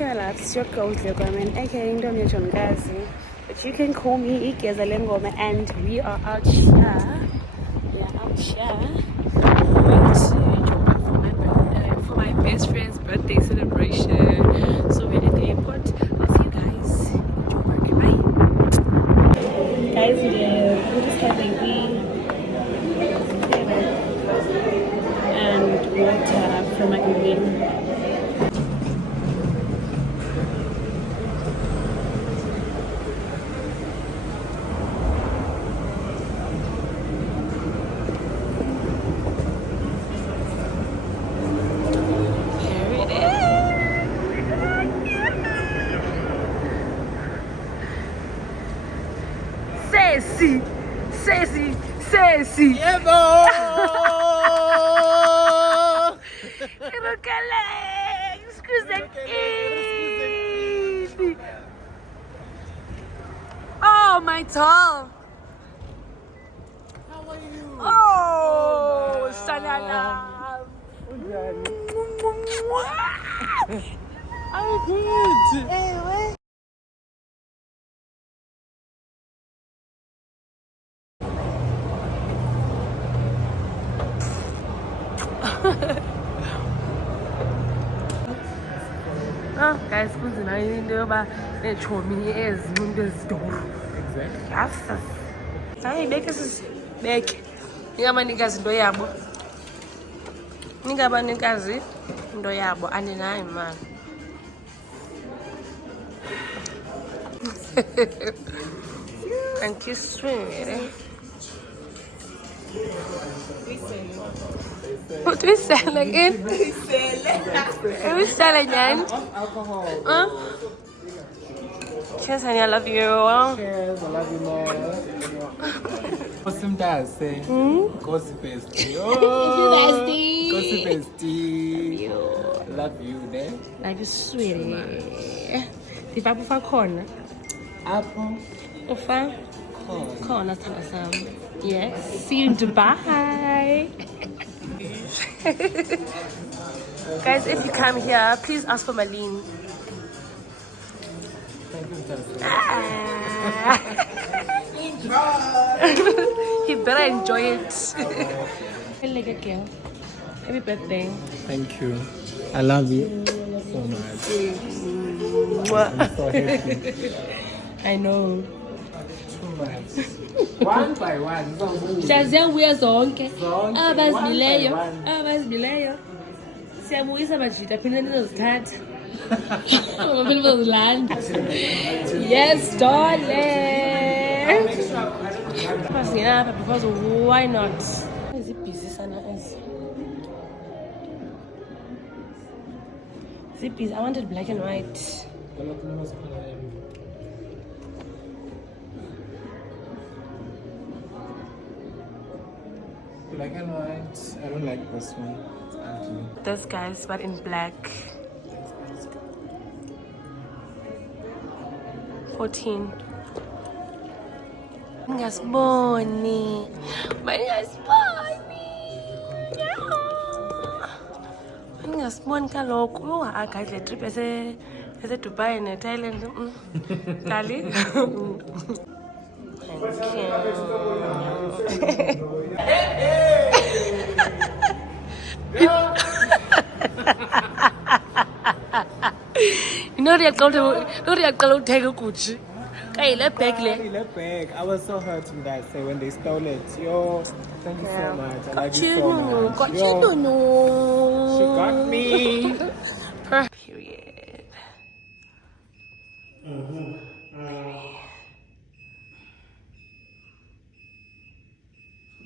Okay, lads, it's your girl ZintleKwaaiman, aka Ndomya Jongazi. But you can call me Igeza Lengoma, and we are out here. We are out here. Going to Joburg for my best friend's birthday celebration. So we're at the airport. I'll see you guys in Joburg. Bye. Guys, we're just having and water from my green. Sassy. Evo! Oh, my tall. How are you? Oh, Shalala. I'm good. Hey, what? Guys, kunzima into yoba neetshomi ezincinci eziduru. Exactly. Hayi beke sisibeke. Ningabanikazi into yabo. Ningabanikazi into yabo andinayo imali. Thank you, sweetie. What do we sell again? We sell again. Alcohol. Cheers, honey, I love you. Cheers, I love you more. Awesome does say. Gossip Bestie. Oh, Gossip Bestie. Love you, ne? Love you, sweetie. The Papa for corner. Apple. Ufa. Corner, Sam. Yes. See you in Dubai. Guys, if you come here, please ask for Marlene. You better enjoy it. Like a girl. Happy birthday. Thank you. I love you so much. I'm so happy. I know. Too much. One by one. Shazia uya zonke. Abazibileyo. Siyamuyisa bajita phinde nizozithatha. Phinde bazilanda. Yes, darling. Pasingapha because why not? Is it busy sana as? Is it busy? I wanted black and white. Black and white. I don't like this one. This guys, but in black. 14. Ngasiboni. Ngasiboni kaloku akadle trip ese Dubai ne Thailand. Kali. You know they are take a Gucci. Hey, let back. I was so hurt from that when they stole it. Yo, thank you so much. I love you so much. Yo, she got me. Period.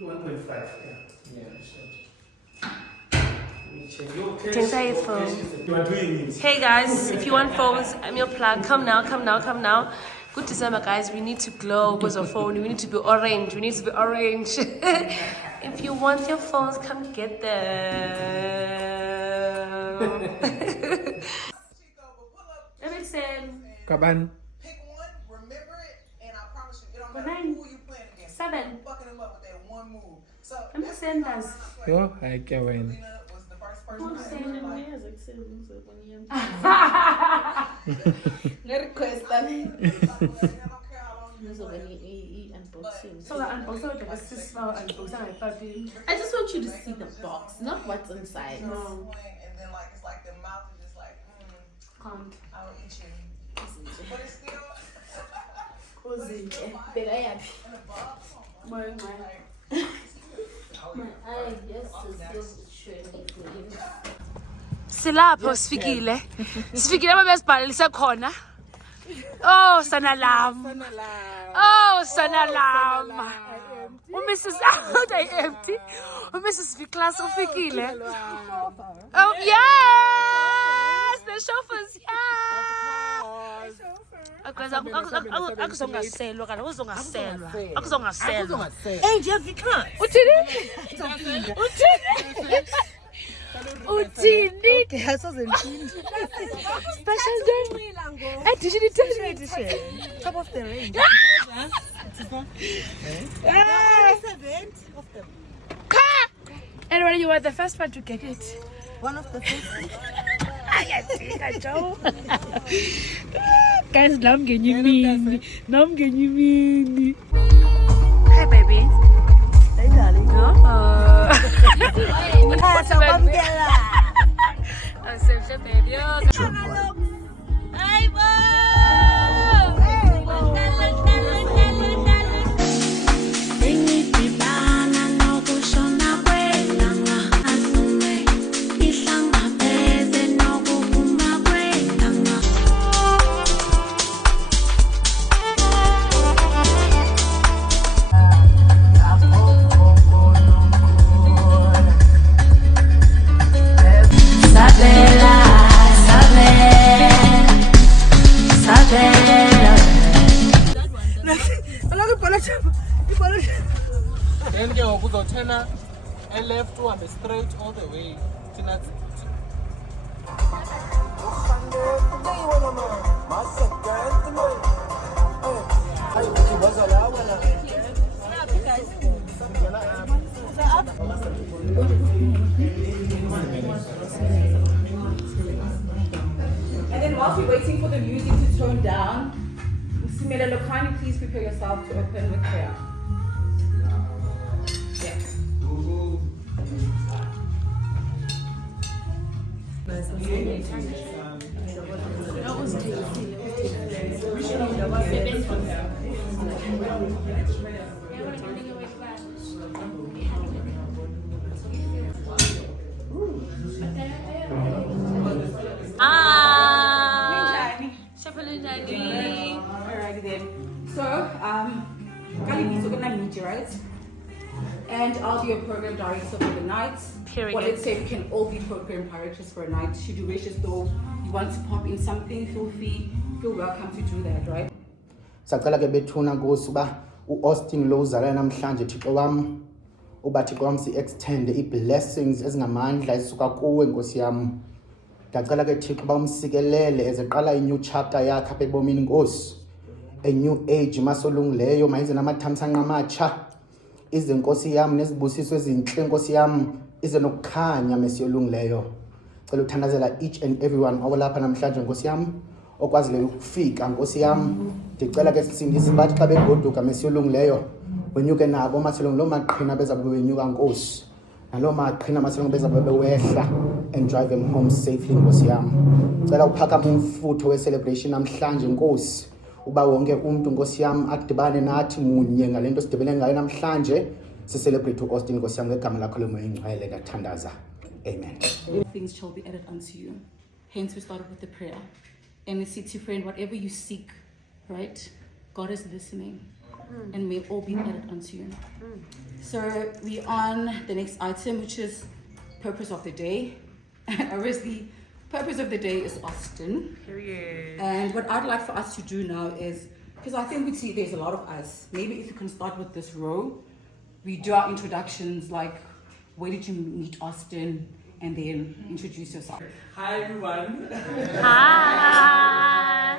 1.5. Yeah, sure. Can say his phone. You are doing it. Hey guys, if you want phones, I'm your plug. Come now. Good December, guys. We need to glow because of phone. We need to be orange. If you want your phones, come get them. Everything. Kaban. Pick one, remember it, and I promise you, it don't matter who you playing against. 7. You fucking them up with that one move. So I'm the same as. Yo, I can win. was the first person. Nge-request I don't care how long you so the unboxing with the sister unboxing I thought I just want you to see the box, not what's inside. no swing, and then like it's like the mouth is just like, can't I will eat you. But it's still Zintle in the box. my silapho sifikile apho besibhalelise khona. Oh sana lam, oh sana lam, uMrs. out I empty, uMrs. V class ufikile. Oh yes, the chauffeur's here. Akuzongaselwa kaloku uzongaselwa akuzongaselwa uthini special day edition Top of the range. and when you were the first one to get it. One of the first. Guys, nam can you mean? Hey baby. Hey, darling. Then ke ngoku uzotshena e-left uhambe straight all the way thina And then whilst we're waiting for the music to tone down, Mr. kindly please prepare yourself to open with prayer. Yeah. Alrighty then. So, Kali, we're gonna meet you, right? And I'll be your program director for the night. Period. Well, let's say we can all be program directors for a night. Should you wish as though you want to pop in something, feel welcome to do that, right? Sacela ke bethuna Nkosi uba uAustin lo uzala namhlanje Thixo wam uba Thixo wam si-extend i-blessings ezingamandla ezisuka kuwe Nkosi yam. Ndacela ke Thixo uba umsikelele ezeqala i-new chapter yakhe apha ebomini Nkosi. A new age masolungileyo mayenze namathamsanqa amatsha. Ize Nkosi yam nezibusiso ezintle Nkosi yam ize nokukhanya mesiyolungileyo. Cela uthandazela each and everyone okwalapha namhlanje Nkosi yam okwazileyo ukufika Nkosi yam. Ndicela ke sisindise bathi xa begoduka mesiyolungileyo wenyuke nabo maselungu lo maqhina beza bewenyuka Nkosi. Nalo maqhina maselungu beza bewehla and drive them home safely Nkosi yam. Cela uphakama umfutho we-celebration namhlanje Nkosi. Uba wonke umuntu Nkosi yam adibane nathi munye ngalento sidibene ngayo namhlanje si-celebrate uAustin Nkosi yam ngegama lakho lemoya ingcwele ndathandaza. Amen. Things shall be added unto you. Hence we started with the prayer. And we say to friend, whatever you seek, right? God is listening. And may all be added unto you. So we're on the next item, which is purpose of the day. Obviously, purpose of the day is Austin. And what I'd like for us to do now is, because I think we see there's a lot of us, maybe if you can start with this row, we do our introductions like, where did you meet Austin? And then introduce yourself. Hi everyone. Hi.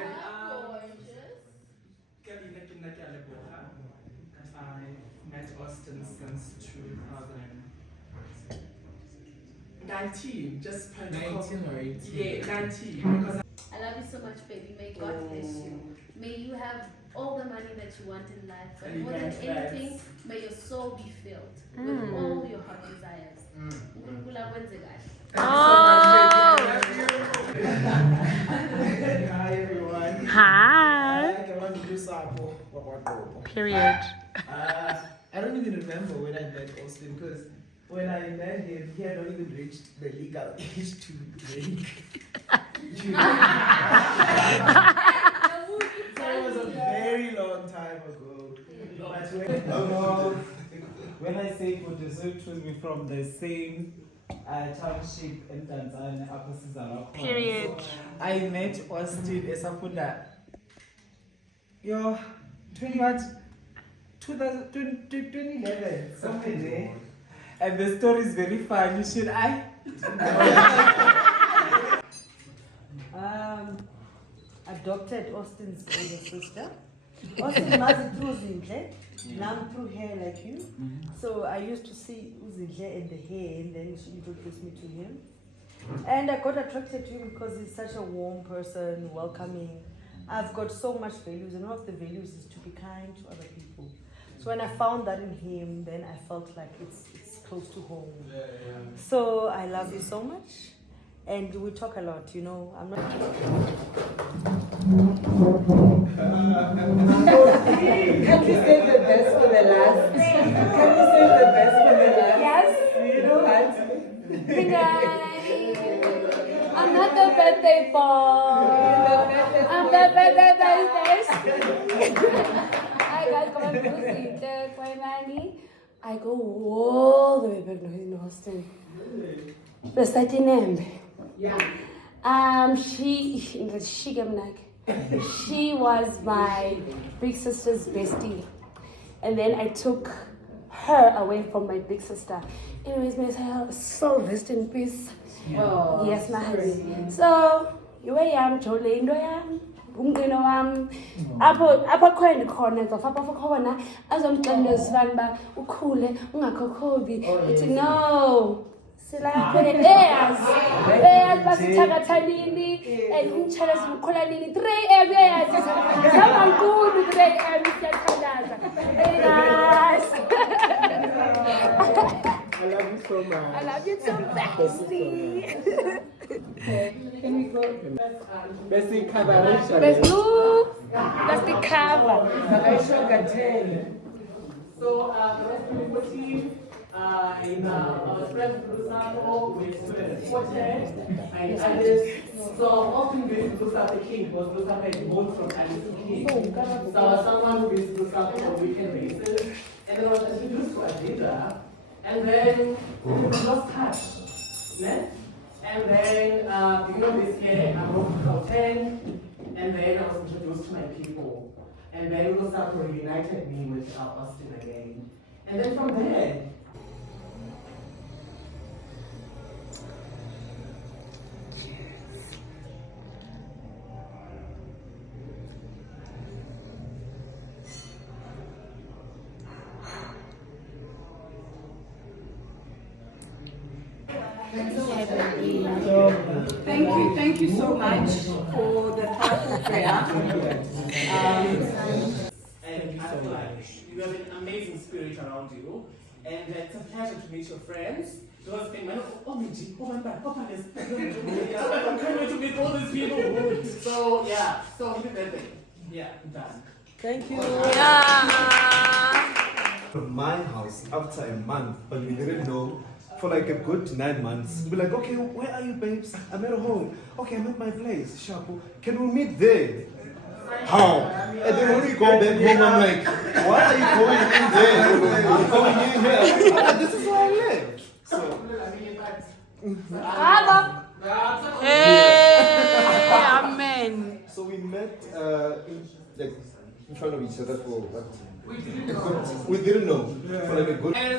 I met Austin since 2019. Just 19 or 18? Yeah, 19. Because I love you so much, baby. May God bless you. May you have all the money that you want in life, but more than anything, may your soul be filled with all your heart desires. Oh. Hi everyone. Hi. Period. I don't even remember when I met Austin because when I met him, he had not even reached the legal age to drink. That was a very long time ago. But when I say Kodeso, it was me from the same township in Tanzania, Apasizala. Period. I met Austin Esafunda. Yo, 2011, somewhere there. And the story is very funny. Should I? Adopted Austin's older sister. Austin was through Zintle, now through hair like you. So I used to see Zintle and the hair, and then she introduced me to him. And I got attracted to him because he's such a warm person, welcoming. I've got so much values, and one of the values is to be kind to other people. So when I found that in him, then I felt like it's close to home. So I love you so much. And we talk a lot, you know. I'm not. Can we save the best for the last? Can we save the best for the last? Yes. You know what? Hey guys. I'm not the birthday boy. I'm the birthday Hi guys, come on to ZintleKwaaiman. I go all the way back to Austin. Bestie. She was my big sister's bestie, and then I took her away from my big sister. Anyways, may her soul rest in peace. Oh, yes, my husband. So you am Jolene, yam. Umqino wam apho khona khona ngizofapha khona azomcela sibantu ukhule ungakhokhobi uthi no silapho layers basithakathanini and umtshela simkholanini 3am layers sabankulu 3am siyathandaza. Hey guys. I love you so much. I love you too, Bestie. Can we go? Bestie cover. Let's do. Let's be cover. So, in our friend Brusato with Forte and Alice. So, often with Brusato King was Brusato born from Alice to King. So, someone who is Brusato on weekend basis. And then was introduced to Adida. And then we lost touch. Yeah? And then, beginning of this year, I moved to Gauteng. And then I was introduced to my people. And then Brusato reunited me with Austin again. And then from there, Thank you so much for the powerful prayer. And I feel like you have an amazing spirit around you, and it's a pleasure to meet your friends. Because they might I'm can't wait to meet all these people. So yeah, so happy birthday. Yeah, I'm done. Thank you. My house after a month, but we didn't know for like a good 9 months. We're like, okay, where are you, babes? I'm at home. Okay, I'm at my place. Shapo, can we meet there? How? And then when we go back home, I'm like, why are you going in there? I'm going in here. I'm like, this is where I live. So. Hey, amen. So we met in front of each other for what? We didn't know. For like a good. Hi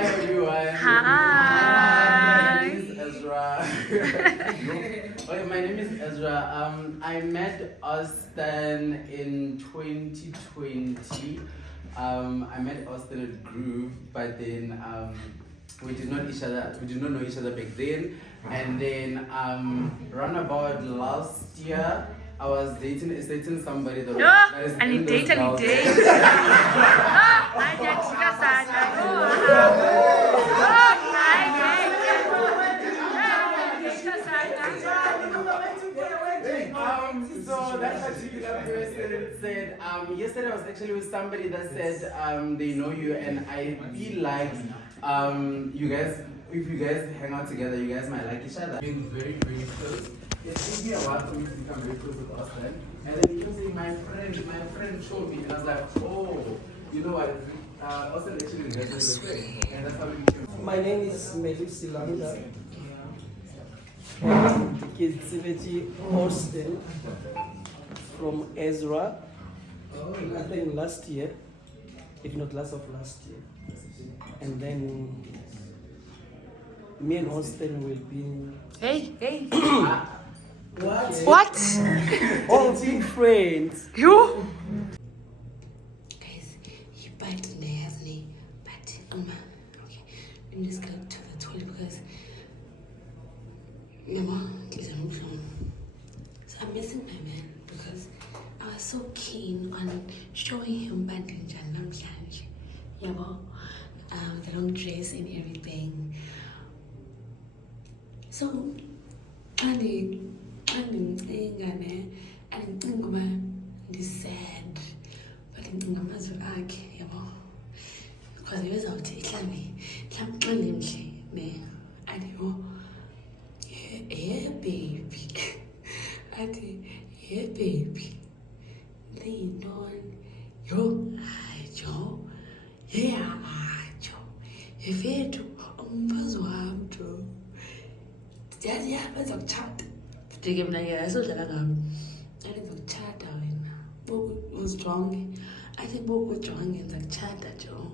everyone. Hi. My name is Ezra. Okay, my name is Ezra. I met Austin in 2020. I met Austin at Groove, but then we did not know each other back then. And then round about last year, I was dating somebody that was I need date, I need date. So that particular person said, yesterday I was actually with somebody that said they know you, and I feel like you guys, if you guys hang out together, you guys might like each other. Being very, very close. It took me a while for me to become very close with Austin. And then he kept saying, my friend showed me, and I was like, oh, you know what? Austin actually regrets this, and that's how we became. My name is Melusi Landa. Kids Austin from Ezra. I think last year, if not last of last year. And then me and Austin will be. Hey. What? All being friends. You? Guys, you bite in the hasn't but okay. I'm just going to the toilet because so I'm missing my man because I was so keen on showing him biting Janam Change. The long dress and everything. So I sad, but I think I'm as well because he was out to me. Yeah, baby. Yeah, baby. Lean on your Joe. Yeah, Joe. If you do, Joe. Yeah, but I'm chat. Take him like I saw that I think chat was strong. I think book was strong in the chat that Joe.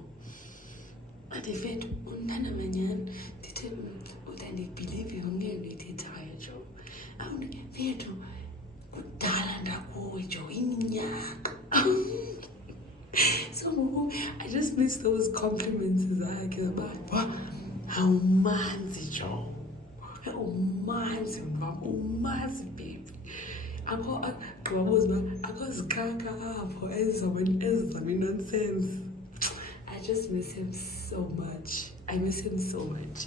And if it untanamayan, didn't believe you only did tire Joe. I'm there to Dalanda go Joe in So I just miss those compliments as I get about how man's Joe. Oh, man's baby. I got skaka for any nonsense. I just miss him so much. I miss him so much.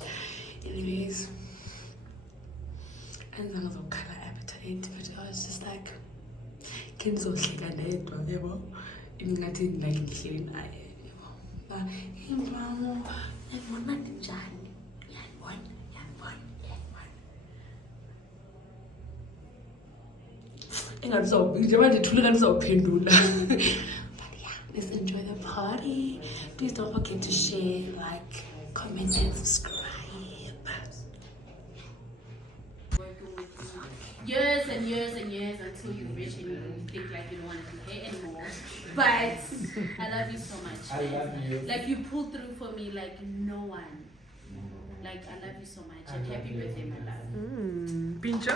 Anyways, and then I was on color appetite, but I was just like, kids are like a dead, whatever. Even I didn't like clean eye. But him, and one night in Jan. But yeah, let's enjoy the party. Please don't forget to share, like, comment, and subscribe. Years and years and years until you reach and you think like you don't want to do hair anymore. But I love you so much. I love you. Like you pulled through for me like no one. Like I love you so much and happy birthday, my love. Pincho.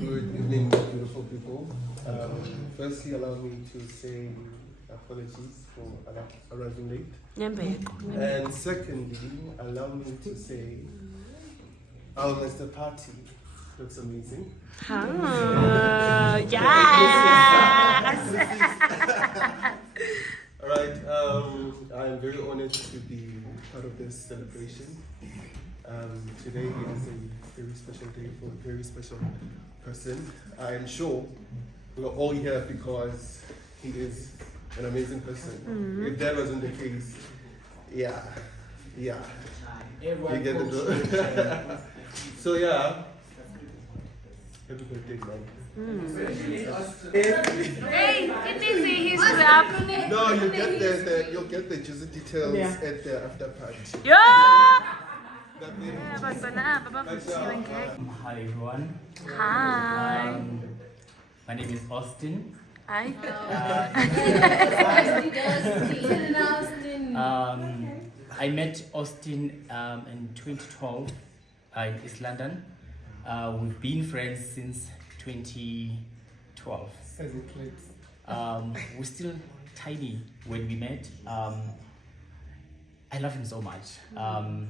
Good evening, beautiful people. Firstly, allow me to say apologies for arriving late. And secondly, allow me to say our Mr. Party looks amazing. Yes! Alright, I'm very honored to be part of this celebration. Today is a very special day for a very special person. I am sure we're all here because he is an amazing person. If that wasn't the case, yeah. You get the So yeah, happy birthday, man. Hey, can you see his rap? No, you'll get the juicy details at the after party. Yeah! Hi everyone. Hi. My name is Austin. Hi. I met Austin in 2012 in East London. We've been friends since 2012. We're still tiny when we met. I I love him so much.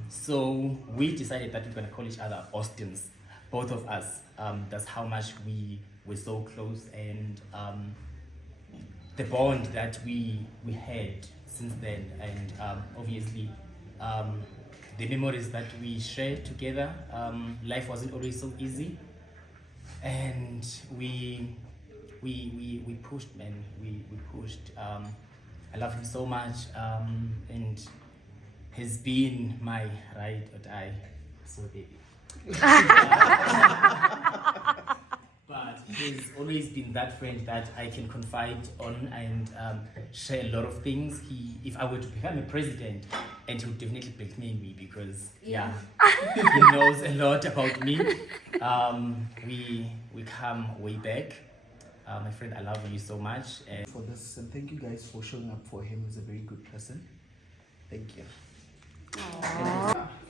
So we decided that we're gonna call each other Austins, both of us. That's how much we were so close, and the bond that we had since then, and obviously the memories that we shared together. Life wasn't always so easy, and we pushed, man. We pushed. I love him so much, and he's been my ride or die. So baby. But he's always been that friend that I can confide on and share a lot of things. If I were to become a president, and he would definitely blackmail me because he knows a lot about me. We come way back. My friend, I love you so much. And for this, and thank you guys for showing up for him. He's a very good person. Thank you.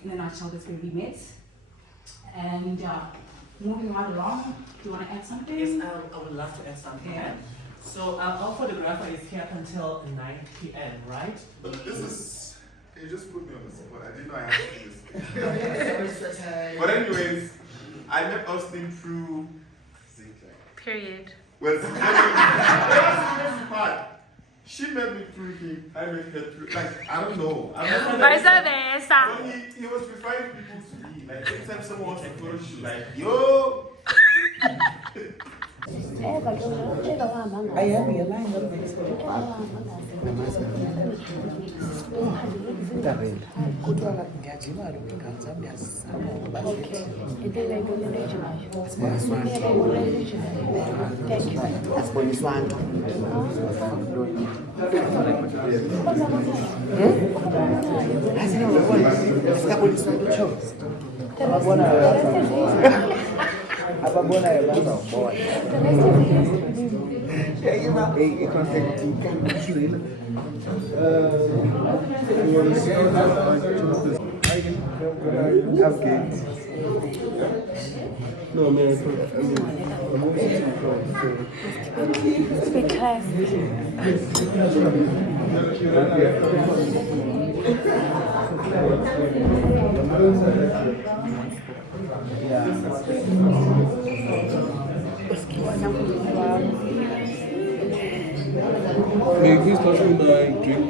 In a nutshell, that's where we met. And moving right along, do you want to add something? Yes, I would love to add something. Yeah. So our photographer is here up until 9 p.m., right? But this is, you just put me on the spot. I didn't know I had to do this. But anyways, I met Austin through Zintle. Period. Well, that's the part. She met me through him, I met her through, like, I don't know. Vice versa. Well, he was referring people to me. Like, anytime someone wants to photo shoot, like, yo! I am your line of this. No, man, May please pass me my drink?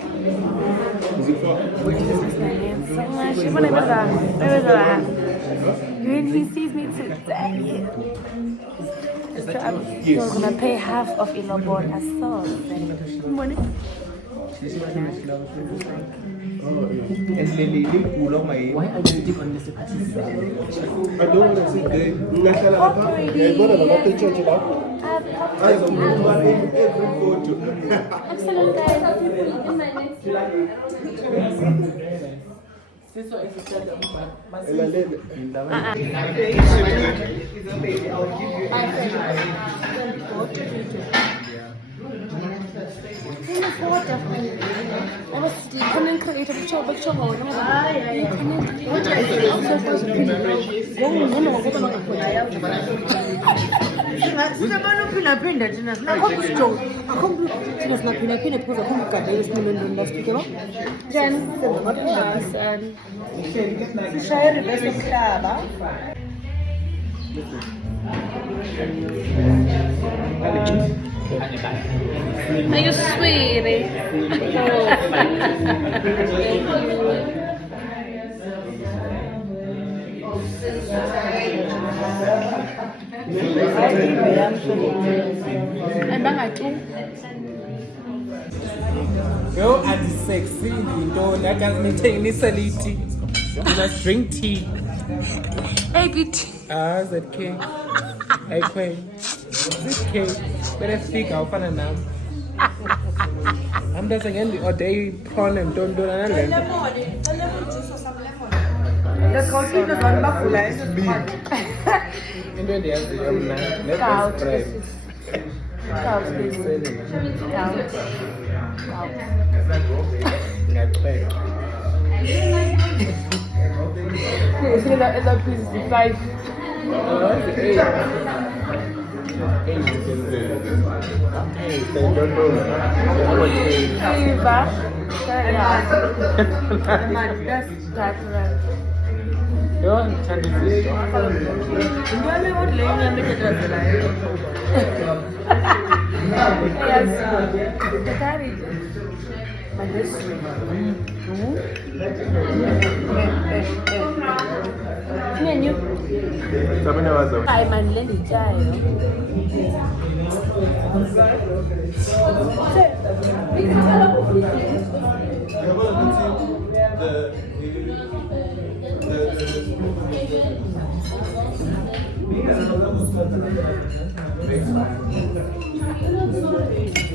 Is it far? When he sees me today, you're gonna pay half of Ilobon as so. Money. Why are you sitting on this? I don't want to sit there. Excellent, guys. In my next Are you sweetie? Girl, I'm sexy. You don't like me taking this salty. You must drink tea. Hey, bitch. ZK. Hey, Queen. ZK. Better speak out for now. I'm just again all day prawn and don't do that. The coffee is on back. And then there's the Couch. Hey,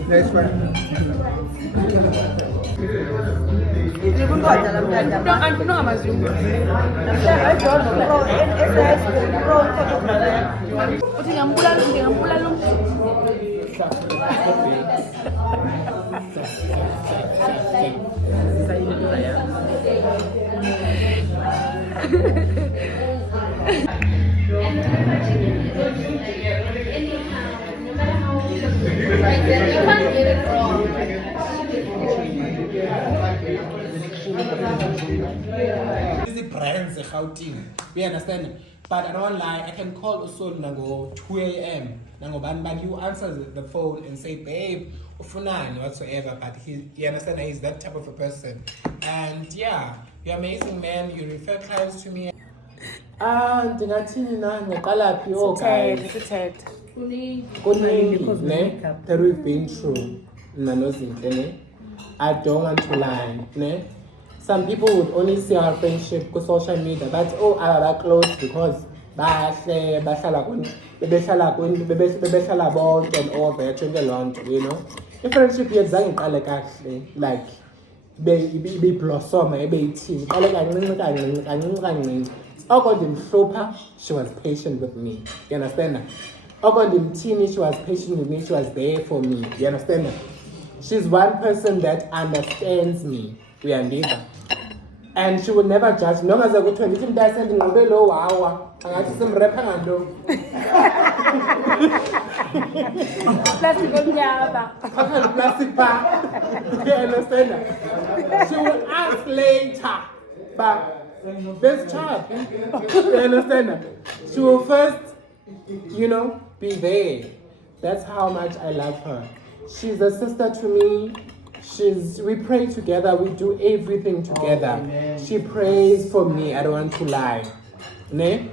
Next one. These brands Gauteng, we understand. But I don't lie, I can call Usol Nango 2 a.m. Nango but you answer the phone and say, babe, ufunani whatsoever. But you understand that he's that type of a person. And yeah, you're amazing, man. You refer clients to me. Ndingathini na ngiqala phi guys kuningi ne that we've been through nanozinhle. I don't want to lie ne. Some people would only see our friendship on social media, but oh, are close because bebehlala bonke and all that and a lot, you know. The friendship yenzange iqale kahle, like be blossom ithini iqale kancinci. Okondimhlupha, she was patient with me. You understand that? Okondimthini, she was patient with me. She was there for me. You understand that? She's one person that understands me. We are neighbor. And she will never judge. No matter what, when you send the low hour, I got some repando. Plastic bag. You understand that? She will ask later, but this child, you understand that? She will first, you know, be there. That's how much I love her. She's a sister to me. We pray together, we do everything together. She prays for me, I don't want to lie. Ne?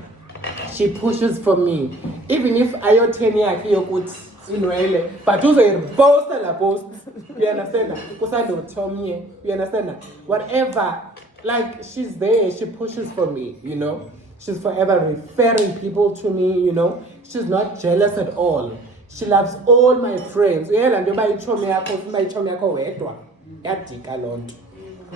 She pushes for me. Even if I 10 years, but you say post la post. You understand that? Because I don't tell me. You understand that? Whatever, like she's there, she pushes for me, you know. She's forever referring people to me, you know. She's not jealous at all. She loves all my friends. Uyela nje bayichomi yakho wedwa. Yadika lonto.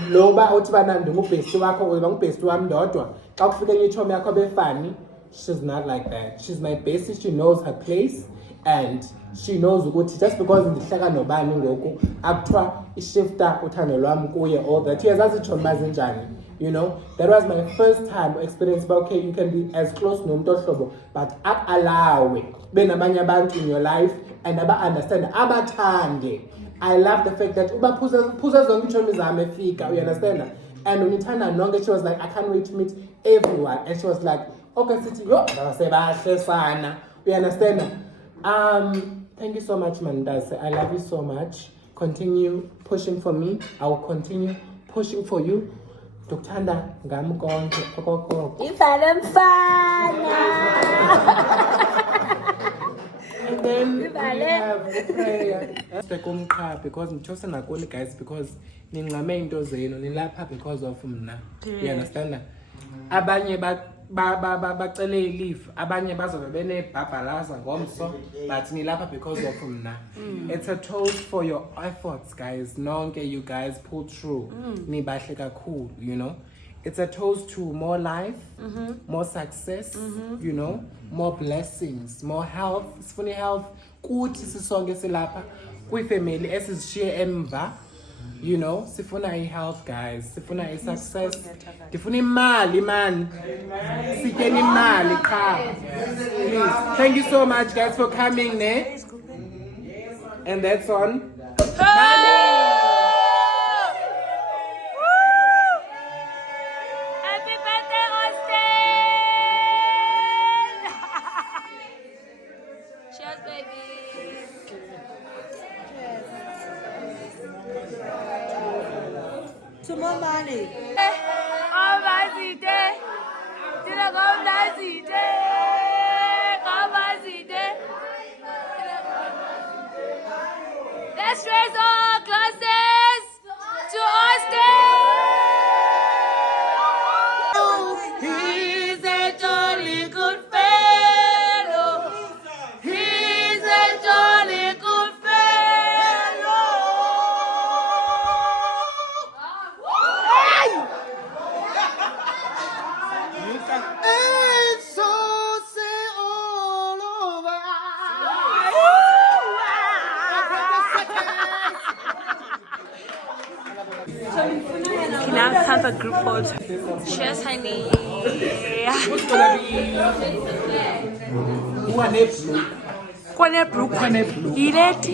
Loba uthi bana ndingubhesti wakho uba ngubhesti wami ndodwa. Xa kufike enye ichomi yakho befani. She's not like that. She's my bestie. She knows her place and she knows ukuthi just because ndihlaka nobani ngoku akuthiwa ishifta uthando lwami kuye all that. Uyazazi ichomi bazinjani. You know, that was my first time experience. But okay, you can be as close to nomuntu ohlobo, but allow it. Benabanye abantu in your life and understand abathande. I love the fact that uba phuza zonke ichomi zami efika, you understand? And unithanda nonke, she was like, I can't wait to meet everyone. And she was like, okay, sithi yo sebahle sana. You understand? Thank you so much, Mandase. I love you so much. Continue pushing for me. I will continue pushing for you. Tukuthanda ngami konke kokoko. Ifana mfana. And then we have the prayer. Because I'm chosen nakoli guys because ningame into zenu nilapha because of mna. You understand? Abanye bacele leave, abanye bazobe benebhabhalaza ngomso, but nilapha because of mna. It's a toast for your efforts, guys. Nonke you guys pulled through. Nibahle kakhulu, you know. It's a toast to more life, more success, you know, more blessings, more health. Sifuna health. Kuthi sisonke silapha kwi-family esizishiye emva. You know, sifuna health, guys. Sifuna success. Sifuna imali, man. Sikeni imali, cha. Please. Thank you so much, guys, for coming, ne? And that's on. Let's raise all glasses to Austin! He's a jolly good fellow. He's a jolly good fellow. And so say all over. Can I have a group photo? Cheers, honey. Who's gonna be? Kwane blue. Ileti.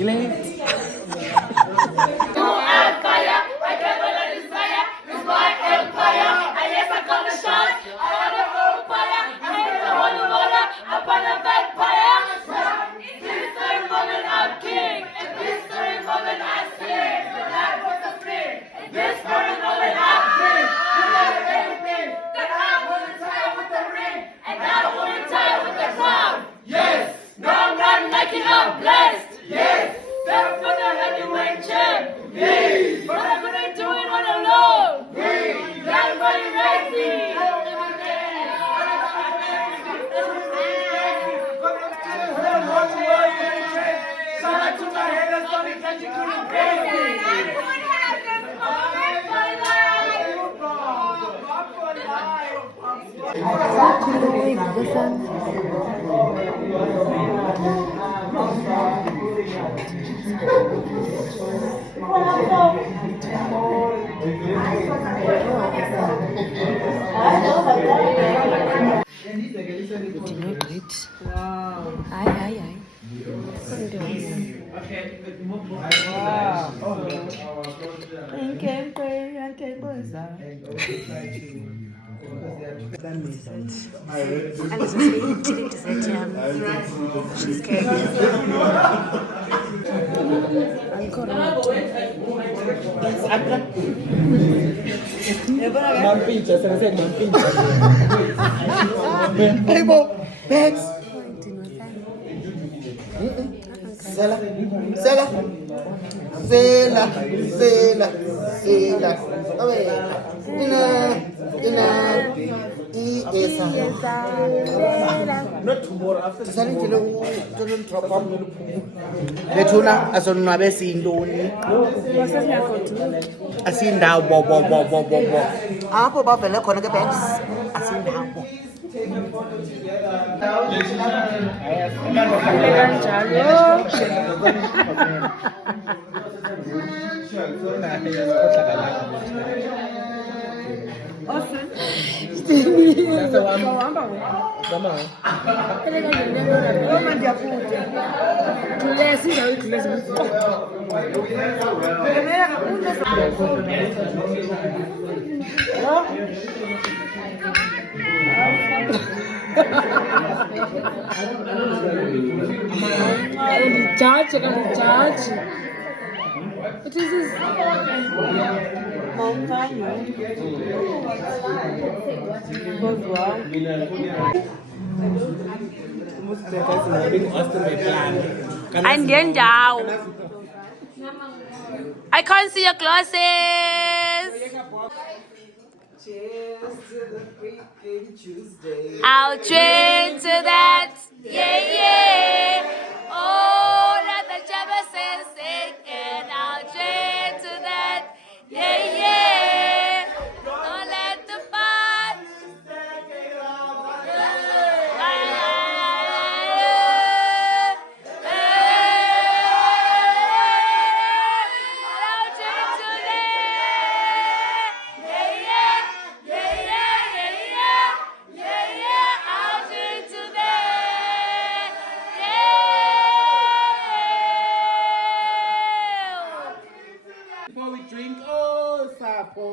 Wow. Aye. And this is chili dessert cheesecake. Mampincha, se dice mampincha. Hey, Bo, babes. Sela. A ver. Not tomorrow after. Bethuna azonwabesa indoni. Asindawo bo. Apho bavele khona ke babes. Asindawo. Judge. What is this? I can't see your glasses. Cheers to the freaking Tuesday. I'll drink to that. Yeah. Oh, let the Jefferson sing and I'll drink to that. Yeah. Don't let the fun. Before we drink, oh, Sapo.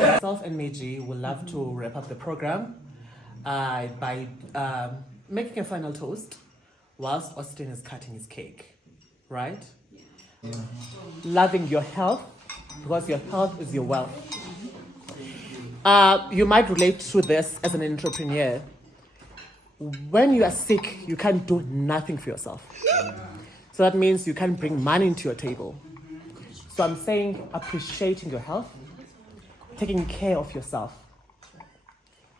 Myself and Meiji would love to wrap up the program. by making a final toast whilst Austin is cutting his cake, right? Loving your health, because your health is your wealth. You might relate to this as an entrepreneur. When you are sick, you can't do nothing for yourself. So that means you can't bring money into your table. So I'm saying appreciating your health, taking care of yourself.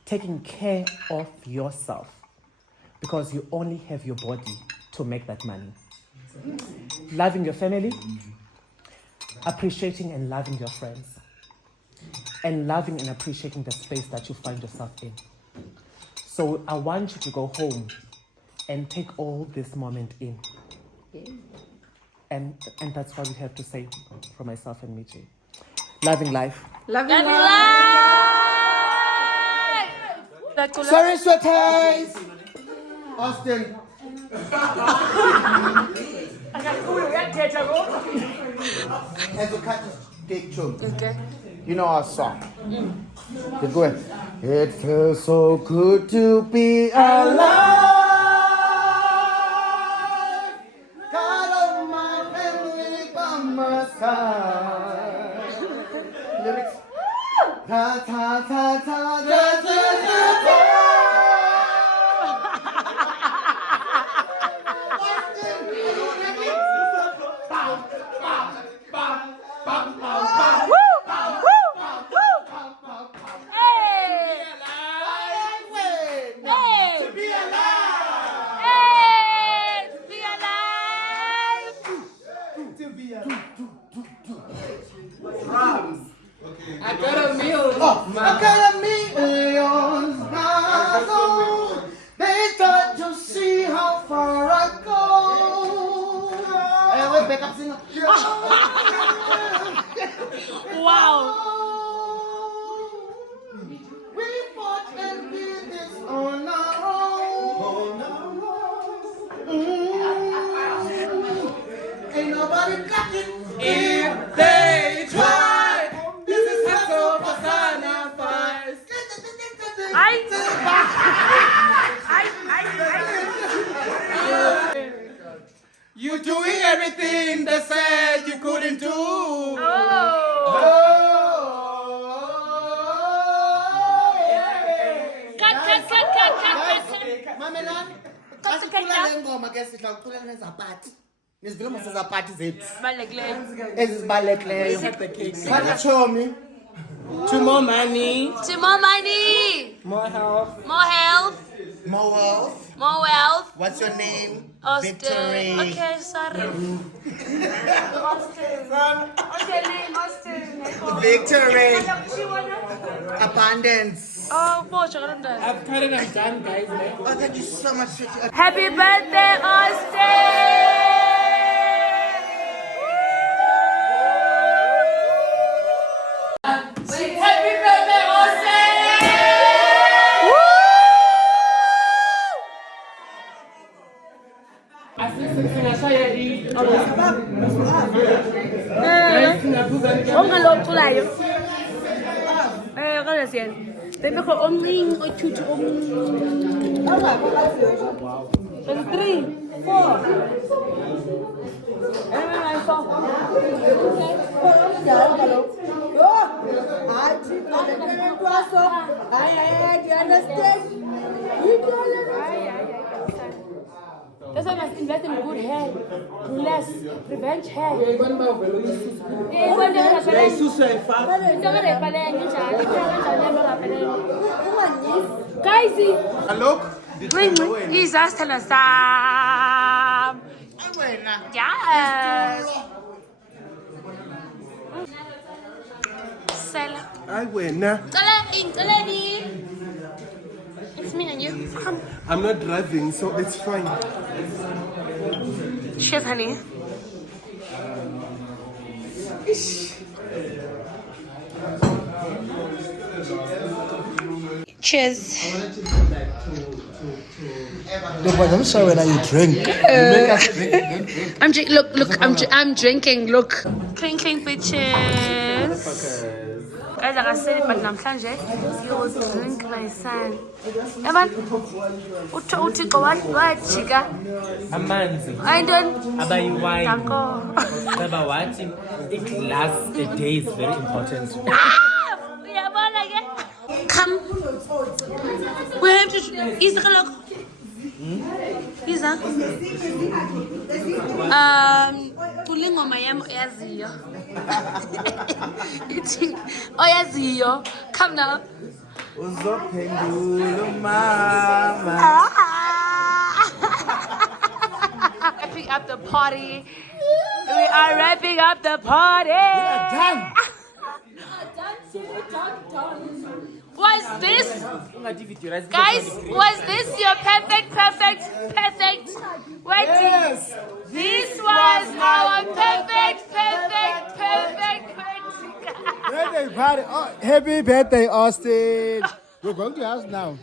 Taking care of yourself. Because you only have your body to make that money. Loving your family, appreciating and loving your friends, and loving and appreciating the space that you find yourself in. So I want you to go home and take all this moment in. And that's what we have to say for myself and Michi. Loving life. Loving life. Sorry, sweaties. Austin. As a cut cake tune. Okay. You know our song. Keep going. It feels so good to be alive. God of my family by my side. Lyrics. Ta ta ta ta ta ta ta. I got a million. I got a million miles. They start to see how far I go. Hey, wait, back up, singer. Wow. We fought and did this on our own. Ain't nobody got it. If they try, this is hustle for sacrifice. You doing everything they said you couldn't do. Mamelani, xa sicula le ngoma ke sidla ucula nezapati. Nizivile masezapati zethu. Ezi zibalulekileyo. Fana chomi. To more money. To more money. More health. More health. More wealth. More wealth. What's your name? Austin. Victory. Okay, sorry. Austin. Okay, name Austin. Victory. Abundance. Oh, boy, I'm done. I've cut it, I'm done, guys. Oh, thank you so much. Happy birthday, Austin! Happy birthday, Austin! Then we go only or two to and 3, 4. And then I saw. Do you understand? That's why I must invest in good hair, less revenge hair. Guys, look, he's asked us some. Yes. Sell. I win. It's me and you. Come. I'm not driving, so it's fine. Cheers, honey. Cheers. I'm sorry when you drink. You make us drink. I'm drinking. Look. Clink, bitches. Guys, akaseli but namhlanje drink my son. Evan, uThixo wajika amanzi ayintoni abayiwine danko baba wathi iglass a day is very important. uyabona ke come we have to izakala iza kulingoma yami oyaziyo ithi oyaziyo come now uzophendula mama. Wrapping up the party. We are wrapping up the party. We are done. Was this, guys? Was this your perfect wedding? Yes. This was our perfect wedding. Birthday party. Oh, happy birthday, Austin. We're going to house now.